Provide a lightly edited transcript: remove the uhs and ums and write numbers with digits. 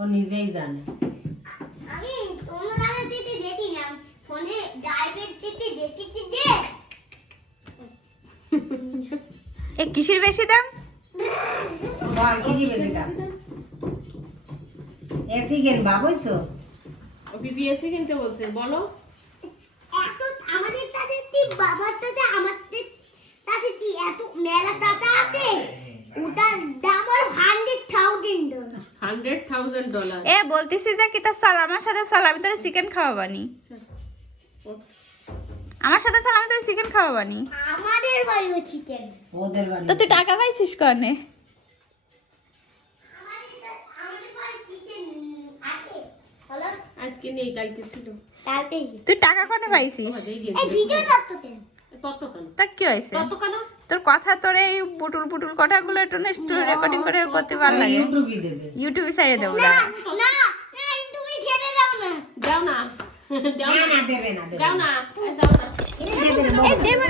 ও নিজেই জানে। আমি তোমার দিতে দেখি না ফোনে ড্রাইভের চিঠি দেখেছি যে এ কিসের বেশি দাম? বল কি বেশি দাম? এসি কিনবা বুঝছো? ও বিবিএসি কিনতে বলছে, বলো। এত আমাদের তাতে কি বাবার তাতে আমাদের তাতে কি এত মেলা টাকা আছে ওটার দাম হলো $100,000 $100,000। এ বলতেছি যে কি তা চল আমার সাথে চল, আমি তোরে চিকেন খাওয়াবানি। আমার সাথে চল, আমি তোরে চিকেন খাওয়াবানি। আমাদের বাড়িও চিকেন ওদের বাড়ি তো তুই টাকা পাইছিস কনে? আমাদের বাড়ি চিকেন আছে হলো আজকে নেই, কালকে ছিল। কালকে তুই টাকা কনে পাইছিস? এই ভিডিও করতে দেন তত কেন? তা কি হয়েছে? তত কেন? তোর কথা, তোর এই পুটুল পুটুল কথাগুলো একটু রেকর্ডিং করে করতে ভালো লাগে। ইউটিউবে দেবে। ইউটিউবে ছেড়ে দেবো। না না তুমি ছেড়ে দাও না যাও না, যাও না না, না দেবে না দেবে যাও না। না, যাও না। দেবে না এই দেবে না।